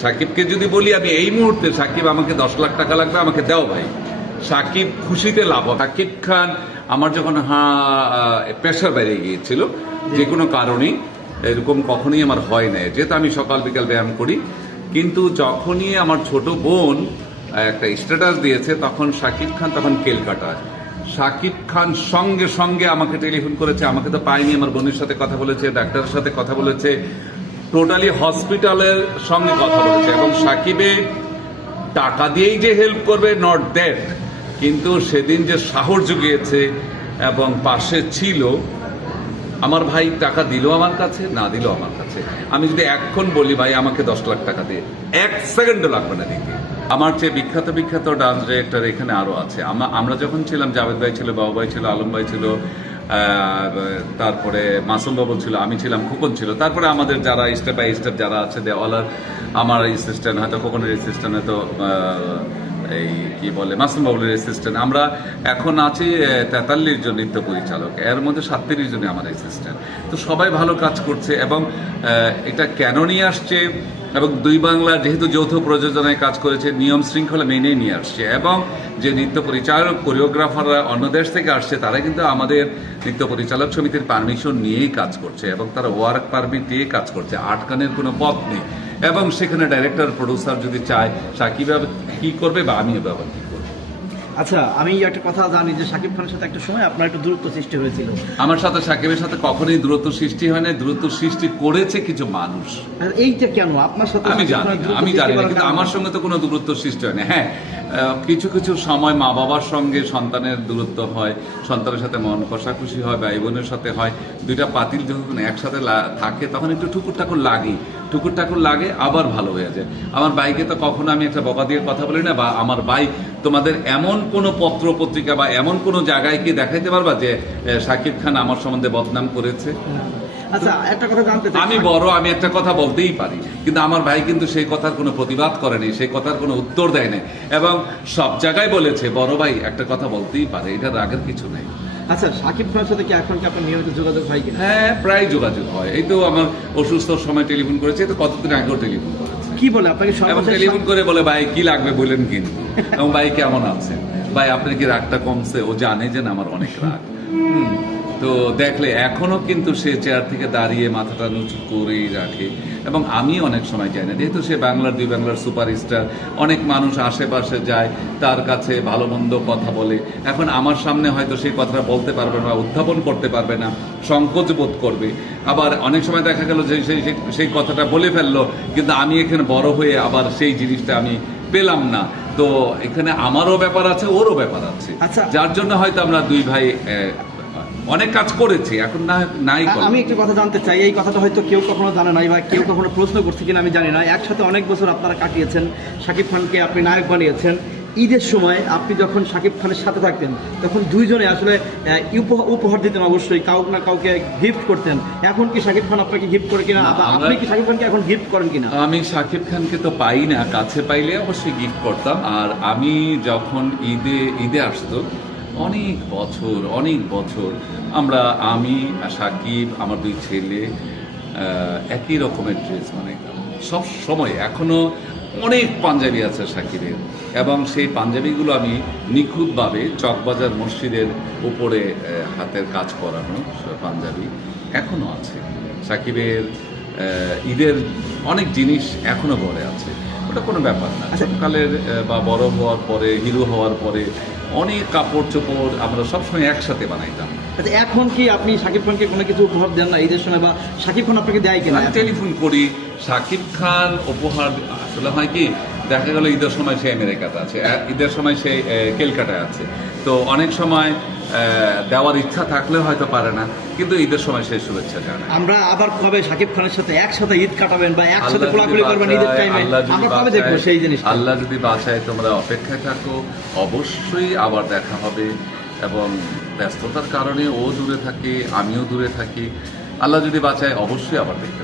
সাকিবকে যদি বলি আমি এই মুহূর্তে সাকিব আমাকে দশ লাখ টাকা লাগবে আমাকে দাও ভাই। সাকিব খুশিতে লাভ হবে। সাকিব খান আমার যখন হা প্রেশার বেড়ে গিয়েছিল যে কোনো কারণেই এরকম কখনোই আমার হয় না যেহেতু আমি সকাল বিকাল ব্যায়াম করি কিন্তু যখনই আমার ছোট বোন একটা স্ট্যাটাস দিয়েছে তখন সাকিব খান তখন কেলকাটায়। সাকিব খান সঙ্গে সঙ্গে আমাকে টেলিফোন করেছে আমাকে তো পাইনি আমার বোনের সাথে কথা বলেছে ডাক্তারের সাথে কথা বলেছে। টোটালি হসপিটালের সঙ্গে কথা বলেছে এবং সাকিবে টাকা দিয়েই যে হেল্প করবে নট দ্যাট কিন্তু সেদিন যে সাহস জুগিয়েছে এবং পাশে ছিল, আমার ভাই টাকা দিল আমার কাছে, না দিল আমার কাছে। আমি যদি এখন বলি, ভাই, আমাকে দশ লাখ টাকা দিয়ে, এক সেকেন্ডও লাগবে না দিতে। আমার চেয়ে বিখ্যাত বিখ্যাত ডান্স ডিরেক্টর এখানে আরও আছে। আমরা যখন ছিলাম, জাভেদ ভাই ছিল, বাবু ভাই ছিল, আলম ভাই ছিল তারপরে মাসুম বাবু ছিল, আমি ছিলাম, খোকন ছিল। তারপরে আমাদের যারা স্টেপ বাই স্টেপ যারা আছে দেওয়ালার আমার অ্যাসিস্ট্যান্ট হয়তো খোকনের অ্যাসিস্ট্যান্ট হয়তো এই কি বলে, মাসুম বাবুলের অ্যাসিস্ট্যান্ট আমরা এখন আছি তেতাল্লিশ জন নৃত্য পরিচালক। এর মধ্যে সাতত্রিশ জনই আমার অ্যাসিস্ট্যান্ট তো সবাই ভালো কাজ করছে এবং এটা কেন নিয়ে আসছে? এবং দুই বাংলা যেহেতু যৌথ প্রযোজনায় কাজ করেছে, নিয়ম শৃঙ্খলা মেনে নিয়ে আসছে। এবং যে নৃত্য পরিচালক, কোরিওগ্রাফাররা অন্য দেশ থেকে আসছে, তারা কিন্তু আমাদের নৃত্য পরিচালক সমিতির পারমিশন নিয়েই কাজ করছে এবং তারা ওয়ার্ক পারমিট দিয়ে কাজ করছে। আটকানের কোনো পথ নেই। এবং সেখানে ডাইরেক্টর প্রডিউসার যদি চায়, সাকিব কি করবে বা আমিও ব্যবহার আচ্ছা আমি একটা কথা জানি যে সাকিব খানের সাথে একটা সময় আপনার একটু দূরত্ব সৃষ্টি হয়েছিল। আমার সাথে সাকিবের সাথে কখনোই দূরত্ব সৃষ্টি হয় না দূরত্ব সৃষ্টি করেছে কিছু মানুষ। আর এইটা কেন? আপনার সাথে আমি জানি আমি জানি না কিন্তু আমার সঙ্গে তো কোনো দূরত্ব সৃষ্টি হয় না হ্যাঁ কিছু কিছু সময় মা বাবার সঙ্গে সন্তানের দূরত্ব হয় সন্তানের সাথে মন কষাকষি হয় ভাই বোনের সাথে হয়। দুইটা পাতিল যখন একসাথে থাকে তখন একটু ঠুকুর ঠাকুর লাগে ঠুকুর ঠাকুর লাগে আবার ভালো হয়ে যায়। আমার বাইকে তো কখনো আমি একটা বকা দিয়ে কথা বলি না বা আমার ভাই তোমাদের এমন কোনো পত্র পত্রিকা বা এমন কোনো জায়গায় কি দেখাইতে পারবা যে শাকিব খান আমার সম্বন্ধে বদনাম করেছে? আচ্ছা একটা কথা জানতে আমি বড় আমি একটা কথা বলতেই পারি কিন্তু আমার ভাই কিন্তু সেই কথার কোনো প্রতিবাদ করেনি সেই কথার কোনো উত্তর দেয় নাই। এবং সব জায়গায় বলেছে বড় ভাই একটা কথা বলতেই পারে এটা রাগের কিছু নেই। আচ্ছা শাকিব খানের সাথে কি এখন কি আপনার নিয়মিত যোগাযোগ হয় কিনা? হ্যাঁ প্রায় যোগাযোগ হয়। এই তো আমার অসুস্থ সময় টেলিফোন করেছে তো কতদিন আগেও টেলিফোন কি বলে? আপনাকে এবং টেলিফোন করে বলে ভাই কি লাগবে বলেন কিন্তু? এবং ভাই কেমন আছে ভাই আপনার কি রাগটা কমছে? ও জানে যে না আমার অনেক রাগ। তো দেখলে এখনও কিন্তু সে চেয়ার থেকে দাঁড়িয়ে মাথাটা নুচু করেই রাখে। এবং আমি অনেক সময় যাই না। যেহেতু সে বাংলার দুই বাংলার সুপারস্টার অনেক মানুষ আশেপাশে যায় তার কাছে ভালো মন্দ কথা বলে। এখন আমার সামনে হয়তো সেই কথাটা বলতে পারবে না উত্থাপন করতে পারবে না সংকোচ বোধ করবে। আবার অনেক সময় দেখা গেল যে সেই সেই- কথাটা বলে ফেলল কিন্তু আমি এখানে বড় হয়ে আবার সেই জিনিসটা আমি পেলাম না। তো এখানে আমারও ব্যাপার আছে ওরও ব্যাপার আছে। আচ্ছা। যার জন্য হয়তো আমরা দুই ভাই অনেক কাজ করেছি এখন না নাই আমি একটা কথা জানতে চাই এই কথাটা হয়তো কেউ কখনো জানে নাই বা কেউ কখনো প্রশ্ন করছে কিনা আমি জানি না। একসাথে অনেক বছর আপনারা কাটিয়েছেন শাকিব খানকে আপনি নায়ক বানিয়েছেন। ঈদের সময় আপনি যখন শাকিব খানের সাথে থাকতেন তখন দুইজনে আসলে উপহার- দিতেন অবশ্যই কাউকে না কাউকে গিফট করতেন। এখন কি শাকিব খান আপনাকে গিফট করে কিনা? আপনি কি শাকিব খানকে এখন গিফট করেন কিনা? আমি শাকিব খানকে তো পাই না কাছে পাইলে অবশ্যই গিফট করতাম। আর আমি যখন ঈদে ঈদে আসতো অনেক বছর অনেক বছর আমরা আমি সাকিব আমার দুই ছেলে একই রকমের ড্রেস মানে সব সময় এখনও অনেক পাঞ্জাবি আছে সাকিবের। এবং সেই পাঞ্জাবিগুলো আমি নিখুঁতভাবে চকবাজার মসজিদের উপরে হাতের কাজ করানো পাঞ্জাবি এখনও আছে। সাকিবের ঈদের অনেক জিনিস এখনও ঘরে আছে। ওটা কোনো ব্যাপার না। ছোটকালের বা বড় হওয়ার পরে হিরো হওয়ার পরে অনেক কাপড় চোপড় আমরা সবসময় একসাথে বানাইতাম। আচ্ছা এখন কি আপনি শাকিব খানকে কোনো কিছু উপহার দেন না? ঈদের সময় বা শাকিব খান আপনাকে দেয় কিনা? টেলিফোন করি। সাকিব খান উপহার আসলে হয় কি দেখা গেল ঈদের সময় সে আমেরিকাতে আছে ঈদের সময় সে আহ, ক্যালকাটায় আছে। তো অনেক সময় দেওয়ার ইচ্ছা থাকলেও হয়তো পারে না কিন্তু ঈদের সময় সে শুভেচ্ছা জানায়। আমরা আবার কবে শাকিব খানের সাথে একসাথে ঈদ কাটাবেন বা একসাথে কোলাকুলি করবেন ঈদের টাইমে আমরা কবে দেখব সেই জিনিসটা? আল্লাহ যদি বাঁচায় তোমরা অপেক্ষায় থাকো। অবশ্যই আবার দেখা হবে এবং ব্যস্ততার কারণে ও দূরে থাকে আমিও দূরে থাকি। আল্লাহ যদি বাঁচায় অবশ্যই আবার দেখতে।